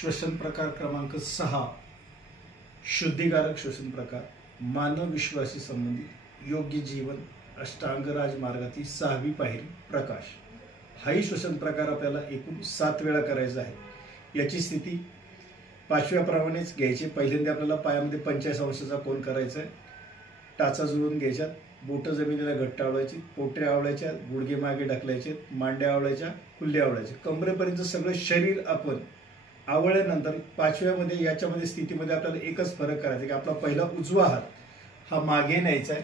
श्वसन प्रकार क्रमांक 6 शुद्धिकारक श्वसन प्रकार मानव विश्वाशी संबंधित योग्य जीवन अष्टांग राजमार्गातील 6वी पायरी प्रकाश। हाही श्वसन प्रकार आपल्याला एकूण 7 वेळा करायचा आहे। याची स्थिती 5व्या प्रमाणेच घ्यायची। पहिल्यांदा आपल्याला पायामध्ये 45 अंशाचा कोन करायचा आहे। टाचा जुळून घ्यायच्या, बोट जमिनीला घट्ट आवळायची, पोटऱ्या आवळायच्या, गुडघे मागे ढकलायचे, मांड्या आवळायच्या, कुल्ले आवळायचे, कमरेपर्यंत सगळं शरीर आपण आवळल्यानंतर 5व्यामध्ये याच्यामध्ये स्थितीमध्ये आपल्याला एकच फरक करायचा की आपला पहिला उजवा हात हा मागे न्यायचा आहे,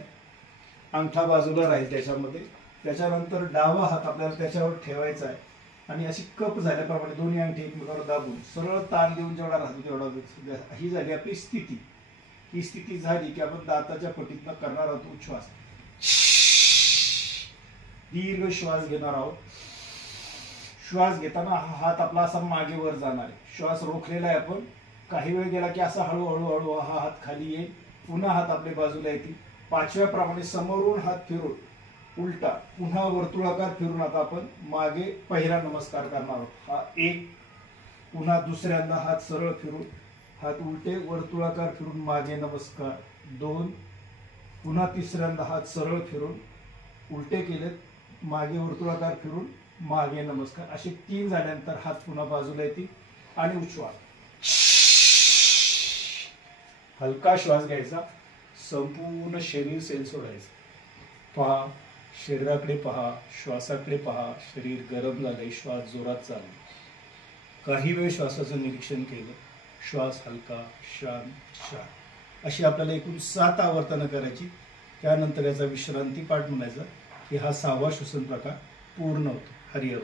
अंगठा बाजूला राहील त्याच्यामध्ये। त्याच्यानंतर डावा हात आपल्याला त्याच्यावर ठेवायचा आहे आणि अशी कप झाल्याप्रमाणे दोन्ही अंगठी एकमेकांवर दाबून सरळ ताण देऊन जेवढा राहतो तेवढा। ही झाली आपली स्थिती। ही स्थिती झाली की आपण दाताच्या पटीतनं करणार आहोत उच्छ्वास। दीर्घ श्वास घेणार आहोत। श्वास घेताना हा हात आपला असा मागे वर जाणार आहे। श्वास रोखलेला आहे आपण। काही वेळ गेला की असा हळूहळू हळू हा हात खाली येईल, पुन्हा हात आपल्या बाजूला येतील। 5व्या प्रमाणे समोरून हात फिरून उलटा पुन्हा वर्तुळाकार फिरून आता आपण मागे पहिला नमस्कार करणार आहोत। हा 1, पुन्हा दुसऱ्यांदा हात सरळ फिरून हात उलटे वर्तुळाकार फिरून मागे नमस्कार 2, पुन्हा तिसऱ्यांदा हात सरळ फिरून उलटे केलेत मागे वर्तुळाकार फिरून मागे नमस्कार। असे 3 झाल्यानंतर हात पुन्हा बाजूला येतील आणि उच्छ्वास। हलका श्वास घ्यायचा, संपूर्ण शरीर सेल सोडायचं। पहा, शरीराकडे पहा, श्वासाकडे पहा। शरीर गरम झाले, श्वास जोरात चालला। काही वेळ श्वासाचं निरीक्षण केलं, श्वास हलका, शांत शांत। अशी आपल्याला एकूण 7 आवर्तनं करायची। त्यानंतर याचा विश्रांती पाठ म्हणायचा की हा 6वा श्वसन प्रकार पूर्ण होतो। हरिहर।